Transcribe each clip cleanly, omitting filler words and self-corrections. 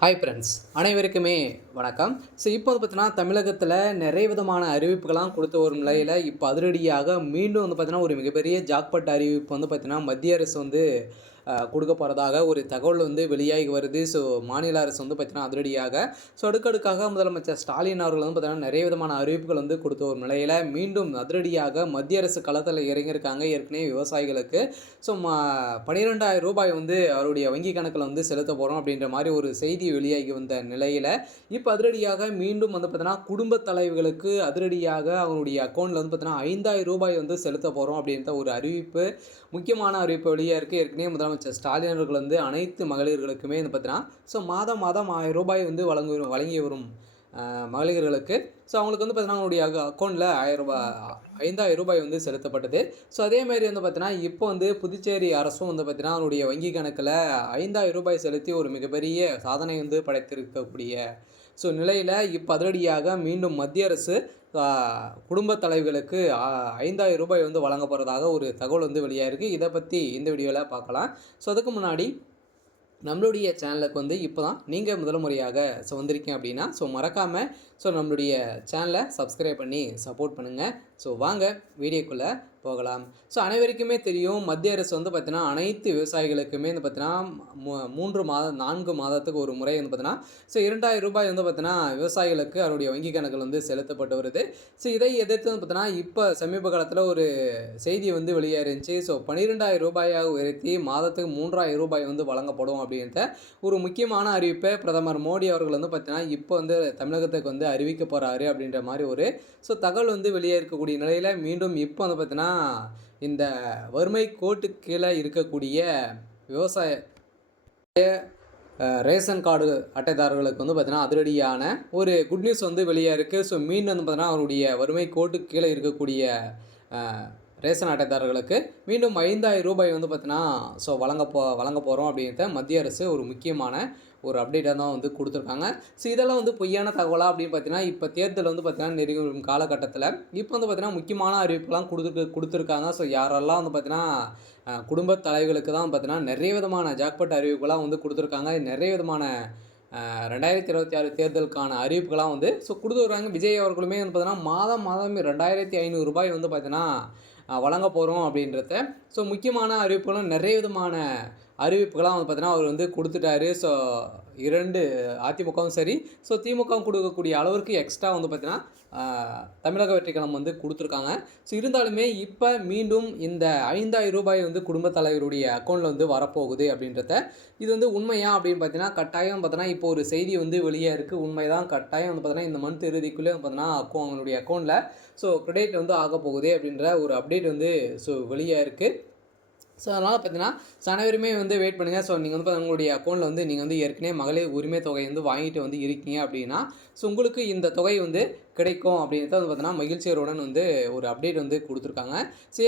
Hi friends, அனைவருக்குமே வணக்கம். இப்போ பார்த்தீங்கன்னா, தமிழகத்தில நிறைய விதமான அறிவிப்புகள்லாம் கொடுத்து வரும் நிலையில, இப்போ அதிரடியாக மீண்டும் பார்த்தீங்கன்னா, ஒரு மிகப்பெரிய ஜாக்பாட் அறிவிப்பு பார்த்தீங்கன்னா, மத்திய அரசு கொடுக்க போறதாக ஒரு தகவல் வெளியாகி வருது. மாநில அரசு பார்த்தீங்கன்னா, அதிரடியாக அடுக்கடுக்காக முதலமைச்சர் ஸ்டாலின் அவர்கள் பார்த்தீங்கன்னா, நிறைய விதமான அறிவிப்புகள் கொடுத்த ஒரு நிலையில, மீண்டும் அதிரடியாக மத்திய அரசு களத்தில இறங்கியிருக்காங்க. ஏற்கனவே விவசாயிகளுக்கு ஸோ ம ரூ. 12,000 அவருடைய வங்கி கணக்கில செலுத்த போறோம் அப்படின்ற மாரி ஒரு செய்தி வெளியாகி வந்த நிலையில, இப்போ அதிரடியாக மீண்டும் பார்த்தீங்கன்னா, குடும்ப தலைவிகளுக்கு அதிரடியாக அவங்களுடைய அக்கவுண்ட்ல பார்த்தீங்கன்னா, ரூ. 5,000 செலுத்த போறோம் அப்படின்ற ஒரு அறிவிப்பு, முக்கியமான அறிவிப்பு வெளியா இருக்கு. ஏற்கனவே முதலமைச்சர் ஸ்டாலின் அவர்கள் அனைத்து மகளிர்களுக்குமே பார்த்தீங்கன்னா, மாதம் மாதம் ரூ. 1000 வழங்கி வரும் மகளிர்களுக்கு அவங்களுக்கு பார்த்தீங்கன்னா, அவங்களுடைய அக்கவுண்ட்ல ரூ. 5,000 செலுத்தப்பட்டது. அதே மாரி பார்த்தீங்கன்னா, இப்போ புதுச்சேரி அரசும் பார்த்தீங்கன்னா, அவருடைய வங்கி கணக்குல ரூ. 5,000 செலுத்தி ஒரு மிகப்பெரிய சாதனை படைத்திருக்கக்கூடிய நிலையில இப்போ அதிரடியாக மீண்டும் மத்திய அரசு குடும்ப தலைவிகளுக்கு ரூ. 5,000 வழங்க போறதாக ஒரு தகவல் வெளியாயிருக்கு. இத பத்தி இந்த வீடியோல பார்க்கலாம். அதுக்கு முன்னாடி நம்மளுடைய சேனலுக்கு இப்போ தான் நீங்கள் முதல் முறையாக வந்திருக்கீங்க அப்படின்னா மறக்காம நம்மளுடைய சேனலை சப்ஸ்கிரைப் பண்ணி சப்போர்ட் பண்ணுங்கள். வாங்க வீடியோக்குள்ளே போகலாம். அனைவருக்குமே தெரியும், மத்திய அரசு பார்த்தீங்கன்னா, அனைத்து விவசாயிகளுக்குமே பார்த்தீங்கன்னா 3 மாதம் 4 மாதத்துக்கு ஒரு முறை பார்த்தீங்கன்னா ரூ. 2,000 பார்த்தீங்கன்னா விவசாயிகளுக்கு அவருடைய வங்கி கணக்கில் செலுத்தப்பட்டு வருது. இதை எதிர்த்து பார்த்தீங்கன்னா, இப்போ சமீப காலத்தில் ஒரு செய்தி வெளியாக இருந்துச்சு. ரூ. 12,000 உயர்த்தி மாதத்துக்கு ரூ. 3,000 வழங்கப்படும் அப்படின்ற ஒரு முக்கியமான அறிவிப்பை பிரதமர் மோடி அவர்கள் பார்த்தீங்கன்னா, இப்போ தமிழகத்துக்கு அறிவிக்க போகிறாரு அப்படின்ற மாதிரி ஒரு தகவல் வெளியே இருக்கக்கூடிய நிலையில், மீண்டும் இப்போ பார்த்தீங்கன்னா, இந்த வறுமை கோட்டுக்கு கீழே இருக்கக்கூடிய விவசாய ரேஷன் கார்டு அட்டைதாரர்களுக்கு பார்த்தீங்கன்னா, அதிரடியான ஒரு குட் நியூஸ் வெளியாக இருக்குது. மீண்டும் பார்த்தீங்கன்னா, அவருடைய வறுமை கோட்டுக்கு கீழே இருக்கக்கூடிய ரேஷன் அட்டைதாரர்களுக்கு மீண்டும் ரூ. 5,000 பார்த்தீங்கன்னா வழங்க போகிறோம் அப்படின்றத மத்திய அரசு ஒரு முக்கியமான ஒரு அப்டேட்டாக தான் கொடுத்துருக்காங்க. இதெல்லாம் பொய்யான தகவலா அப்படின்னு பார்த்தீங்கன்னா, இப்போ தேர்தல் பார்த்தீங்கன்னா, நெருங்கும் காலகட்டத்தில் இப்போ பார்த்தீங்கன்னா, முக்கியமான அறிவிப்புலாம் கொடுத்துருக்காங்க. யாரெல்லாம் பார்த்தீங்கன்னா, குடும்ப தலைவர்களுக்கு தான் பார்த்தீங்கன்னா, நிறைய விதமான ஜாக்பாட் அறிவிப்புகள்லாம் கொடுத்துருக்காங்க. நிறைய விதமான 2026 தேர்தலுக்கான அறிவிப்புகள்லாம் கொடுத்துருக்காங்க. விஜய் அவர்களுமே பார்த்தீங்கன்னா, மாதம் மாதம் ரூ. 2,500 பார்த்தீங்கன்னா வழங்க போகிறோம் அப்படின்றத முக்கியமான அறிவிப்புகளும் நிறைய விதமான அறிவிப்புகள்லாம் பார்த்தீங்கன்னா, அவர் கொடுத்துட்டாரு. 2 அதிமுகவும் சரி திமுகவும் கொடுக்கக்கூடிய அளவிற்கு எக்ஸ்ட்ரா பார்த்தீங்கன்னா, தமிழக வெற்றிக்கழகம் கொடுத்துருக்காங்க. இருந்தாலுமே இப்போ மீண்டும் இந்த ரூ. 5,000 குடும்ப தலைவருடைய அக்கௌண்ட்டில் வரப்போகுது அப்படின்றத, இது உண்மையா அப்படின்னு பார்த்தீங்கன்னா, கட்டாயம் பார்த்தீங்கன்னா, இப்போ ஒரு செய்தி வெளியாக இருக்குது. உண்மைதான், கட்டாயம் பார்த்தீங்கன்னா, இந்த மந்த் இறுதிக்குள்ளே பார்த்தீங்கன்னா அவங்களுடைய அக்கௌண்ட்டில் கிரெடிட் ஆக போகுது அப்படின்ற ஒரு அப்டேட் வெளியாக இருக்குது. அதனால் பார்த்தீங்கன்னா, அனைவருமே வெயிட் பண்ணுங்கள். நீங்கள் உங்களுடைய அக்கௌண்ட்டில் நீங்கள் ஏற்கனவே மகளிர் உரிமை தொகை வாங்கிட்டு இருக்கீங்க அப்படின்னா, உங்களுக்கு இந்த தொகை கிடைக்கும் அப்படின்றத பார்த்தீங்கன்னா, மகிழ்ச்சியருடன் ஒரு அப்டேட் கொடுத்துருக்காங்க.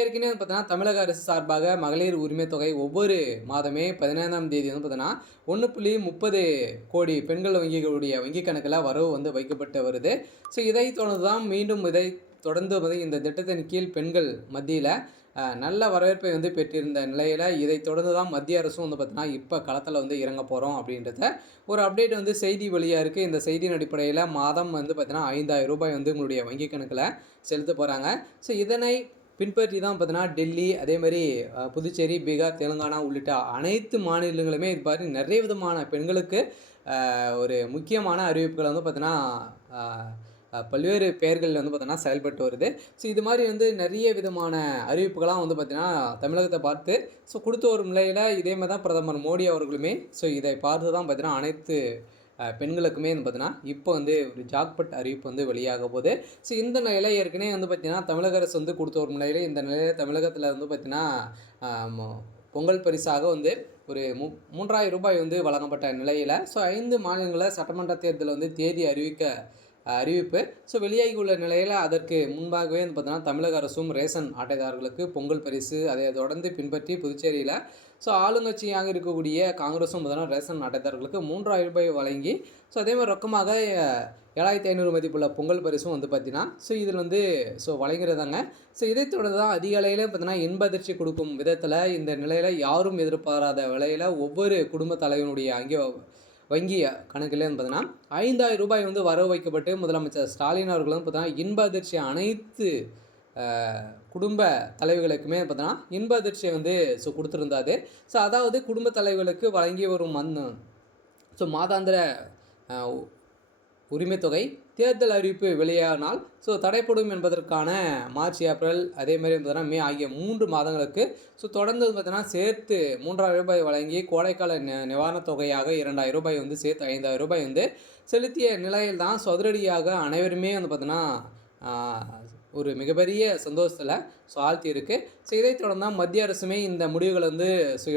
ஏற்கனவே பார்த்தீங்கன்னா, தமிழக அரசு சார்பாக மகளிர் உரிமை தொகை ஒவ்வொரு மாதமே 15ஆம் தேதி பார்த்தீங்கன்னா 1.30 கோடி பெண்கள் வங்கிகளுடைய வங்கி கணக்கில் வரவு வைக்கப்பட்டு வருது. இதைத் தொடர்ந்து தான் மீண்டும் தொடர்ந்து இந்த திட்டத்தின் கீழ் பெண்கள் மத்தியில் நல்ல வரவேற்பை பெற்றிருந்த நிலையில், இதைத் தொடர்ந்து தான் மத்திய அரசும் பார்த்தீங்கன்னா, இப்போ களத்தில் இறங்க போகிறோம் அப்படின்றத ஒரு அப்டேட் செய்தி வெளியாக இருக்குது. இந்த செய்தியின் அடிப்படையில் மாதம் பார்த்தீங்கன்னா ரூ. 5,000 உங்களுடைய வங்கி கணக்கில் செலுத்த போகிறாங்க. இதனை பின்பற்றி தான் பார்த்தீங்கன்னா, டெல்லி, அதேமாதிரி புதுச்சேரி, பீகார், தெலுங்கானா உள்ளிட்ட அனைத்து மாநிலங்களுமே இது மாதிரி நிறைய விதமான பெண்களுக்கு ஒரு முக்கியமான அறிவிப்புகளை பார்த்தீங்கன்னா, பல்வேறு பெயர்களில் பார்த்தீங்கன்னா செயல்பட்டு வருது. இது மாதிரி நிறைய விதமான அறிவிப்புகளாம் பார்த்தீங்கன்னா, தமிழகத்தை பார்த்து கொடுத்து வரும் நிலையில், இதே மாதிரி தான் பிரதமர் மோடி அவர்களுமே இதை பார்த்து தான் பார்த்தீங்கன்னா, அனைத்து பெண்களுக்குமே பார்த்தீங்கன்னா, இப்போ ஒரு ஜாக்பாட் அறிவிப்பு வெளியாக போகுது. இந்த நிலையில் ஏற்கனவே பார்த்தீங்கன்னா, தமிழக அரசு கொடுத்து வரும் நிலையில், இந்த நிலையில் தமிழகத்தில் பார்த்தீங்கன்னா, பொங்கல் பரிசாக ஒரு ரூ. 3,000 வழங்கப்பட்ட நிலையில் 5 மாநிலங்களில் சட்டமன்ற தேர்தல் தேதி அறிவிப்பு வெளியாகி உள்ள நிலையில், அதற்கு முன்பாகவே பார்த்தீங்கன்னா, தமிழக அரசும் ரேஷன் அட்டைதாரர்களுக்கு பொங்கல் பரிசு, அதை தொடர்ந்து பின்பற்றி புதுச்சேரியில் ஆளுங்கட்சியாக இருக்கக்கூடிய காங்கிரஸும் பார்த்தீங்கன்னா, ரேஷன் அட்டைதாரர்களுக்கு ரூ. 3,000 வழங்கி அதே மாதிரி ரொக்கமாக 7,500 மதிப்புள்ள பொங்கல் பரிசும் பார்த்தீங்கன்னா, இதில் வழங்கிறதாங்க. இதைத் தொடர்ந்து தான் அதிகாலையில் பார்த்தீங்கன்னா, இன்பதிர்ச்சி கொடுக்கும் விதத்தில் இந்த நிலையில் யாரும் எதிர்பாராத விலையில் ஒவ்வொரு குடும்ப தலைவனுடைய வங்கி கணக்கில் வந்து பார்த்தீங்கன்னா 5000 ரூபாய் வந்து வரவு வைக்கப்பட்டு முதலமைச்சர் ஸ்டாலின் அவர்கள் வந்து பார்த்தீங்கன்னா இன்ப அதிர்ச்சி அனைத்து குடும்ப தலைவர்களுக்குமே பார்த்தீங்கன்னா இன்ப அதிர்ச்சியை வந்து கொடுத்துருந்தாரு. ஸோ அதாவது குடும்ப தலைவர்களுக்கு வழங்கி வரும் மாதாந்திர உரிமைத் தொகை தேர்தல் அறிவிப்பு வெளியானால் தடைப்படும் என்பதற்கான மார்ச், ஏப்ரல் அதேமாதிரி பார்த்தீங்கன்னா மே ஆகிய 3 மாதங்களுக்கு தொடர்ந்து பார்த்தீங்கன்னா சேர்த்து 3000 ரூபாய் வழங்கி கோடைக்கால நிவாரணத் தொகையாக 2000 ரூபாய் வந்து சேர்த்து 5000 ரூபாய் வந்து செலுத்திய நிலையில் தான் அதிரடியாக அனைவருமே வந்து பார்த்தீங்கன்னா ஒரு மிகப்பெரிய சந்தோஷத்தில் ஆழ்த்தி இருக்குது. இதைத் தொடர்ந்து தான் மத்திய அரசுமே இந்த முடிவுகளை வந்து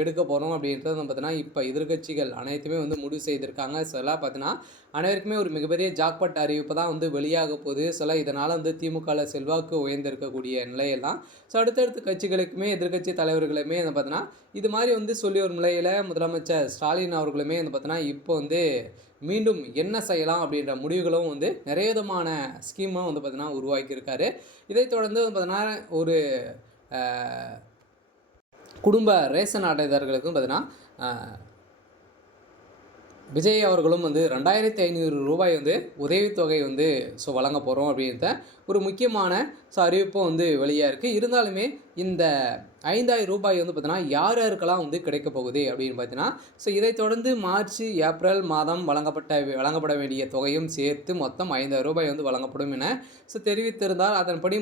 எடுக்க போகிறோம் அப்படின்றது வந்து பார்த்தீங்கன்னா இப்போ எதிர்கட்சிகள் அனைத்துமே வந்து முடிவு செய்திருக்காங்க. எல்லாம் பார்த்தீங்கன்னா அனைவருக்குமே ஒரு மிகப்பெரிய ஜாக்பாட் அறிவிப்பு தான் வந்து வெளியாக போகுது. இதனால் வந்து திமுகவில் செல்வாக்கு உயர்ந்திருக்கக்கூடிய நிலையெல்லாம் அடுத்தடுத்த கட்சிகளுக்குமே எதிர்கட்சி தலைவர்களுமே வந்து பார்த்தீங்கன்னா இது மாதிரி வந்து சொல்லி ஒரு நிலையில் முதலமைச்சர் ஸ்டாலின் அவர்களுமே வந்து பார்த்தீங்கன்னா இப்போ வந்து மீண்டும் என்ன செய்யலாம் அப்படின்ற முடிவுகளும் வந்து நிறைய விதமான ஸ்கீமும் வந்து பார்த்தீங்கன்னா உருவாக்கியிருக்காரு. இதைத் தொடர்ந்து வந்து பார்த்தீங்கன்னா ஒரு குடும்ப ரேஷன் அட்டைதாரர்களுக்கும் பார்த்தீங்கன்னா விஜய் அவர்களும் வந்து 2500 ரூபாய் வந்து உதவித்தொகை வந்து வழங்க போகிறோம் அப்படின்ற ஒரு முக்கியமான அறிவிப்பும் வந்து வெளியாக இருக்குது. இருந்தாலுமே இந்த 5000 ரூபாய் வந்து பார்த்தீங்கன்னா யார் யாருக்கெல்லாம் வந்து கிடைக்க போகுது அப்படின்னு பார்த்தீங்கன்னா இதைத் தொடர்ந்து மார்ச், ஏப்ரல் மாதம் வழங்கப்பட வேண்டிய தொகையும் சேர்த்து மொத்தம் 5000 ரூபாய் வந்து வழங்கப்படும் என தெரிவித்திருந்தார். அதன்படி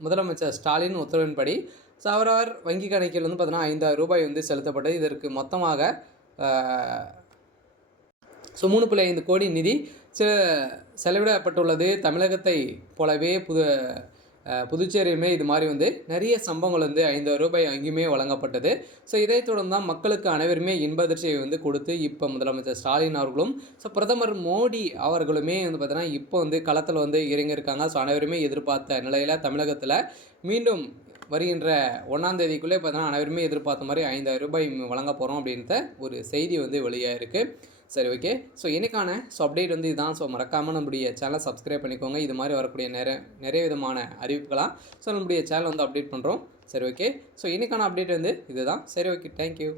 முதலமைச்சர் ஸ்டாலின் உத்தரவின்படி அவரவர் வங்கி கணக்கில் வந்து பார்த்தீங்கன்னா 5000 ரூபாய் வந்து செலுத்தப்பட்டது. இதற்கு மொத்தமாக 3.5 கோடி நிதி செலவிடப்பட்டுள்ளது. தமிழகத்தை போலவே புதுச்சேரியுமே இது மாதிரி வந்து நிறைய சம்பவங்கள் வந்து 5000 ரூபாய் அங்கேயுமே வழங்கப்பட்டது. இதைத் தொடர்ந்து தான் மக்களுக்கு அனைவருமே இன்ப அதிர்ச்சியை வந்து கொடுத்து இப்போ முதலமைச்சர் ஸ்டாலின் அவர்களும் பிரதமர் மோடி அவர்களுமே வந்து பார்த்தீங்கன்னா இப்போ வந்து களத்தில் வந்து இறங்கியிருக்காங்க. அனைவருமே எதிர்பார்த்த நிலையில் தமிழகத்தில் மீண்டும் வருகின்ற 1ஆம் தேதிக்குள்ளே பார்த்தீங்கன்னா அனைவருமே எதிர்பார்த்த மாதிரி 5000 ரூபாய் வழங்க போகிறோம் அப்படின்ற ஒரு செய்தி வந்து வெளியாக இருக்குது. சரி, ஓகே. இன்றைக்கான அப்டேட் வந்து இதுதான். மறக்காமல் நம்முடைய சேனலை சப்ஸ்கிரைப் பண்ணிக்கோங்க. இது மாதிரி வரக்கூடிய நிறைய விதமான அறிவிப்புகளாக நம்முடைய சேனல் வந்து அப்டேட் பண்ணுறோம். சரி, ஓகே. இன்றைக்கான அப்டேட் வந்து இதுதான். சரி, ஓகே. தேங்க்யூ.